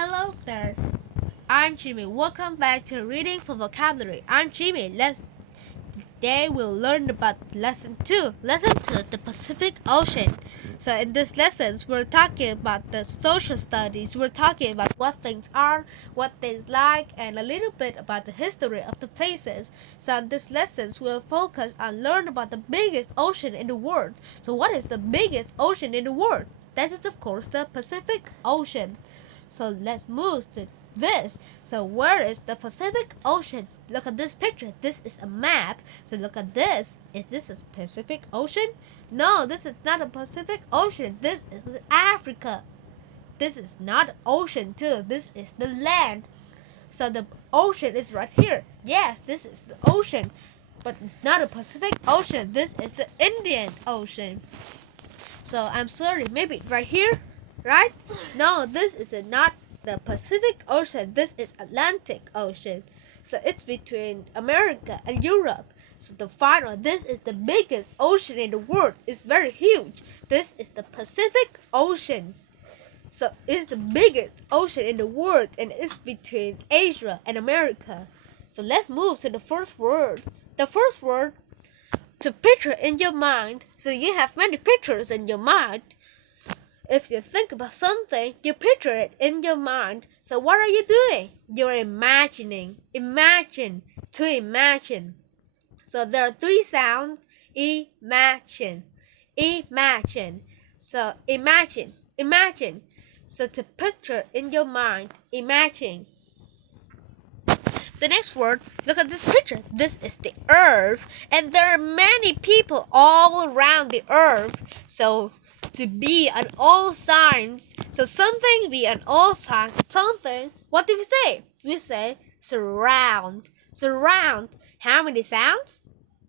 Hello there. I'm Jimmy. Welcome back to Reading for Vocabulary. I'm Jimmy. Today we'll learn about lesson 2. Lesson 2, the Pacific Ocean. So in this lesson, we're talking about the social studies. We're talking about what things are, what things like, and a little bit about the history of the places. So in this lesson, we'll focus on learn about the biggest ocean in the world. So what is the biggest ocean in the world? That is, of course, the Pacific Ocean. So let's move to this. So where is the Pacific Ocean? Look at this picture. This is a map. So look at this. Is this a Pacific Ocean? No, this is not a Pacific Ocean. This is Africa. This is not ocean too. This is the land. So the ocean is right here. Yes, this is the ocean. But it's not a Pacific Ocean. This is the Indian Ocean. So I'm sorry, maybe right here, right? No, this is not the Pacific Ocean. This is Atlantic Ocean. So it's between America and Europe. So the final, this is the biggest ocean in the world. It's very huge. This is the Pacific Ocean. So it's the biggest ocean in the world, and it's between Asia and America. So let's move to the first word. The first word to picture in your mind. So you have many pictures in your mind. If you think about something, you picture it in your mind. So what are you doing? You're imagining. Imagine. To imagine. So there are three sounds. Imagine. Imagine. So imagine. Imagine. So to picture in your mind. Imagine. The next word, look at this picture. This is the earth, and there are many people all around the earth. So to be on all sides, so something be on all sides of something. What do we say? We say surround. Surround. How many sounds?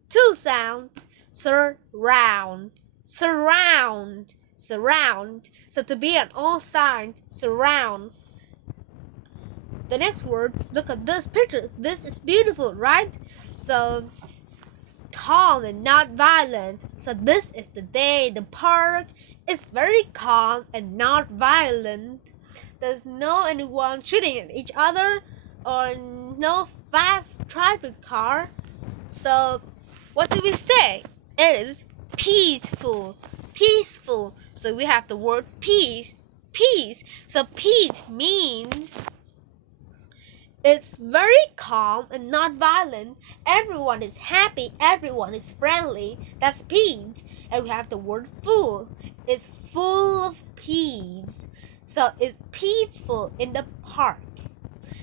Two sounds. Surround. Surround. Surround. So to be on all sides, surround. The next word, look at this picture. This is beautiful, right? So calm and not violent. So this is the day, the park is very calm and not violent. There's no anyone shooting at each other or no fast traffic car. So what do we say? It is peaceful. Peaceful. So we have the word peace. Peace. So peace means it's very calm and not violent. Everyone is happy. Everyone is friendly. That's peace. And we have the word full. It's full of peace. So it's peaceful in the park.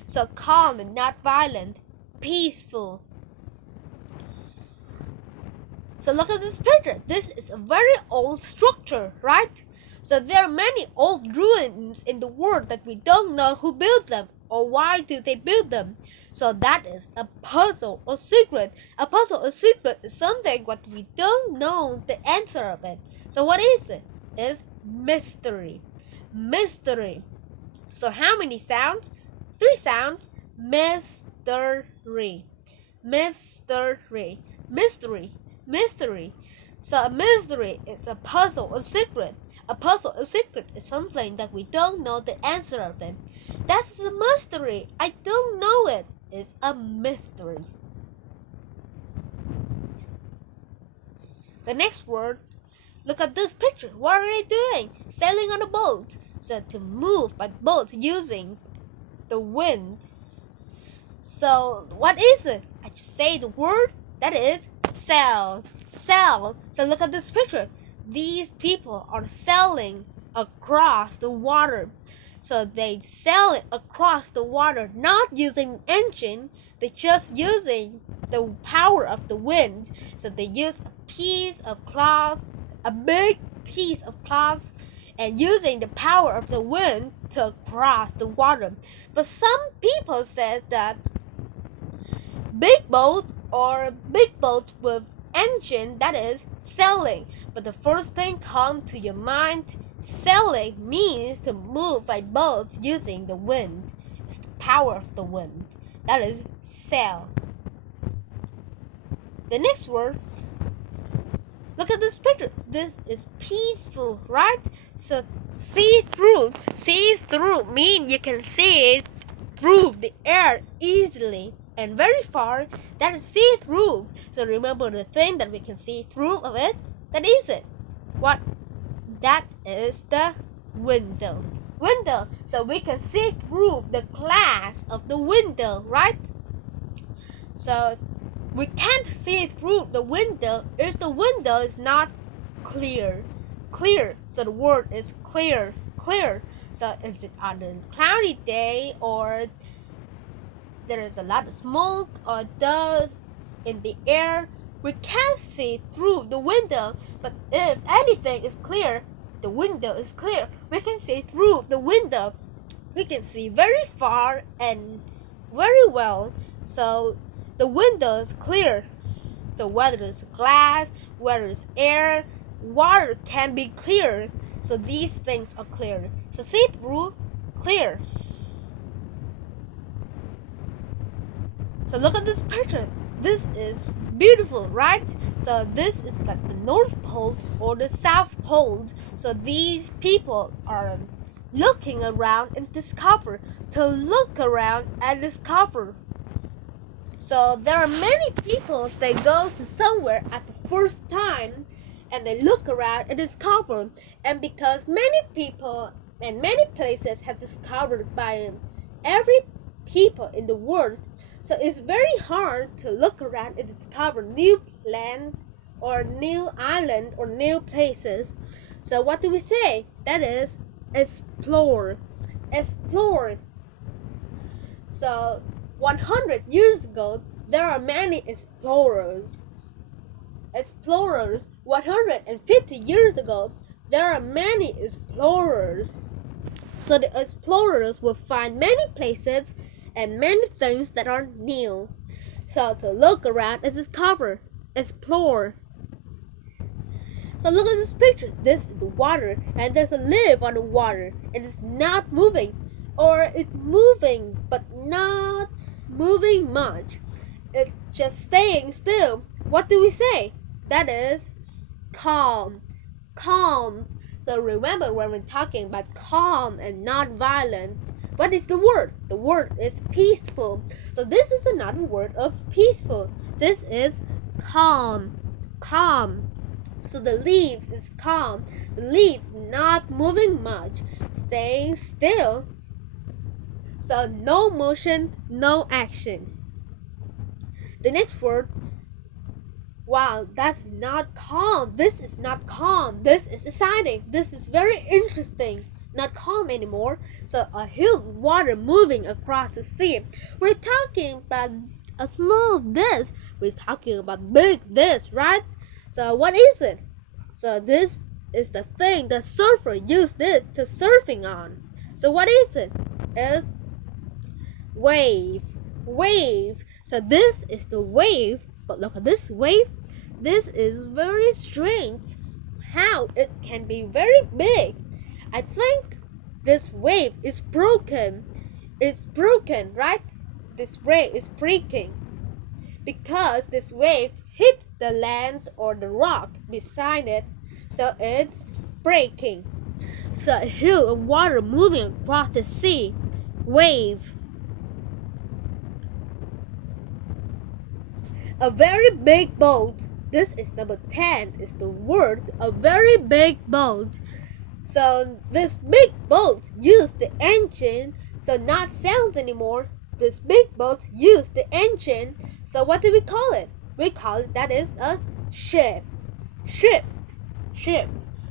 So calm and not violent. Peaceful. So look at this picture. This is a very old structure, right? So there are many old ruins in the world that we don't know who built them or why do they build them. So that is a puzzle or secret. A puzzle or secret is something what we don't know the answer of it. So what is it? It's mystery. Mystery. So how many sounds? Three sounds. Mystery. Mystery. Mystery. Mystery. So a mystery is a puzzle or secret. A puzzle or secret is something that we don't know the answer of it. That's a mystery. I don't know it. It's a mystery. The next word, look at this picture. What are they doing? Sailing on a boat. So to move by boat using the wind. So what is it? I just say the word. That is sail. Sail. So look at this picture. These people are sailing across the water. So they sail it across the water, not using engine. They're just using the power of the wind. So they use a piece of cloth, a big piece of cloth, and using the power of the wind to cross the water. But some people said that big boats or big boats with engine, that is sailing. But the first thing comes to your mind, sailing means to move by boats using the wind. It's the power of the wind. That is sail. The next word, Look at this picture. This is peaceful, right? So see through. See through mean you can see it through the air easily and very far. That is see through. So remember the thing that we can see through of it. That is it. What? That is the window. Window. So we can see through the glass of the window, right? So we can't see through the window if the window is not clear. Clear. So the word is clear. Clear. So is it on a cloudy day or there is a lot of smoke or dust in the air? We can't see through the window. But if anything is clear, the window is clear. We can see through the window. We can see very far and very well. So the window is clear. So whether it's glass, whether it's air, water can be clear. So these things are clear. So see through, clear. So look at this picture. This is beautiful, right? So this is like the North Pole or the South Pole. So these people are looking around and discover. To look around and discover. So there are many people, they go to somewhere at the first time and they look around and discover. And because many people and many places have discovered by every people in the world, so it's very hard to look around and discover new land or new island or new places. So what do we say? That is explore. Explore. So 100 years ago, there are many explorers. Explorers. 150 years ago, there are many explorers. So the explorers will find many places and many things that are new. So to look around and discover, explore. So look at this picture. This is the water, and there's a leaf on the water. It is not moving, or it's moving but not moving much. It's just staying still. What do we say? That is calm. Calm. So remember when we're talking about calm and not violent, what is the word? The word is peaceful. So this is another word of peaceful. This is calm. Calm. So the leaf is calm. The leaf's not moving much, staying still. So no motion, no action. The next word, wow, that's not calm. This is not calm. This is exciting. This is very interesting. Not calm anymore. So a hill of water moving across the sea. We're talking about a small this. We're talking about big this, right? So what is it? So this is the thing the surfer used this to surfing on. So what is it? It's wave. Wave. So this is the wave. But look at this wave. This is very strange. How it can be very big. I think this wave is broken. It's broken, right? This wave is breaking. Because this wave hit the land or the rock beside it. So it's breaking. So a hill of water moving across the sea. Wave. A very big boat. This is number 10. Is the word a very big boat. So this big boat used the engine. So not sails anymore. This big boat used the engine. So what do we call it? We call it, that is a ship. Ship. Ship.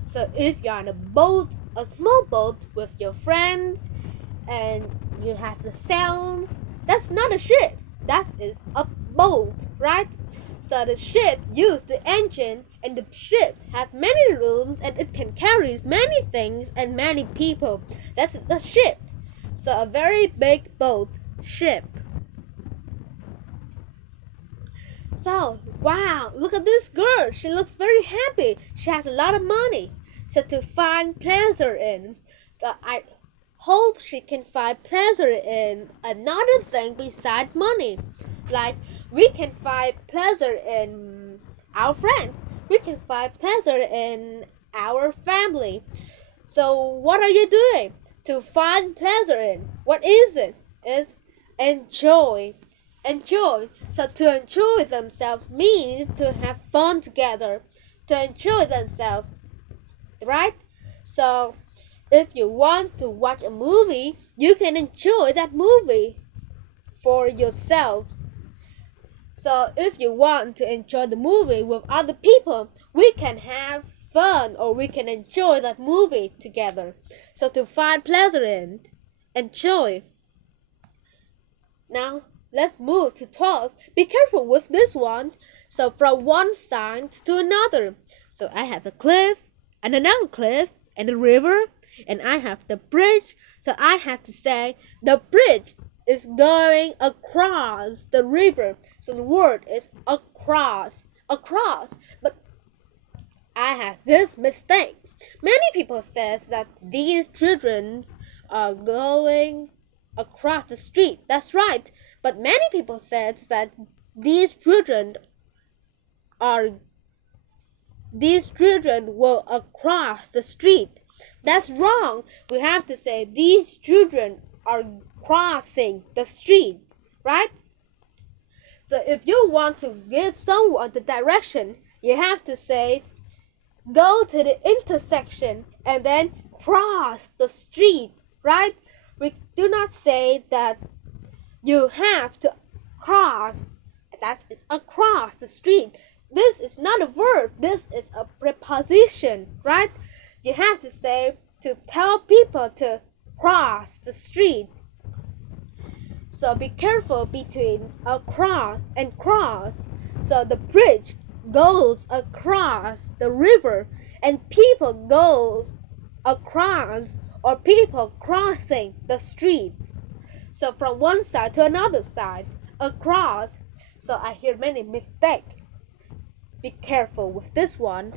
So if you're on a boat, a small boat with your friends, and you have the sails, that's not a ship. That is a boat, right? So the ship used the engine, and the ship has many rooms, and it can carry many things and many people. That's the ship. So a very big boat, ship. So, wow, look at this girl. She looks very happy. She has a lot of money. So to find pleasure in, so I hope she can find pleasure in another thing besides money. Like we can find pleasure in our friends. we can find pleasure in our family. So what are you doing to find pleasure in? What is it? Is enjoy. Enjoy. So to enjoy themselves means to have fun together. To enjoy themselves, right? So if you want to watch a movie, you can enjoy that movie for yourself. So if you want to enjoy the movie with other people, we can have fun or we can enjoy that movie together. So to find pleasure in, enjoy. Now let's move to 12. Be careful with this one. So from one side to another. So I have a cliff and another cliff and a river, and I have the bridge. So I have to say the bridge is going across the river. So the word is across. Across. But I have this mistake. Many people says that these children are going across the street. That's right. But many people says that these children will across the street. That's wrong. We have to say these children are crossing the street, right? So if you want to give someone the direction, you have to say go to the intersection and then cross the street, right? We do not say that you have to cross. That is across the street. This is not a verb. This is a preposition, right? You have to say to tell people to cross the street. So be careful between across and cross. So the bridge goes across the river and people go across or people crossing the street. So from one side to another side, across. So I hear many mistakes. Be careful with this one.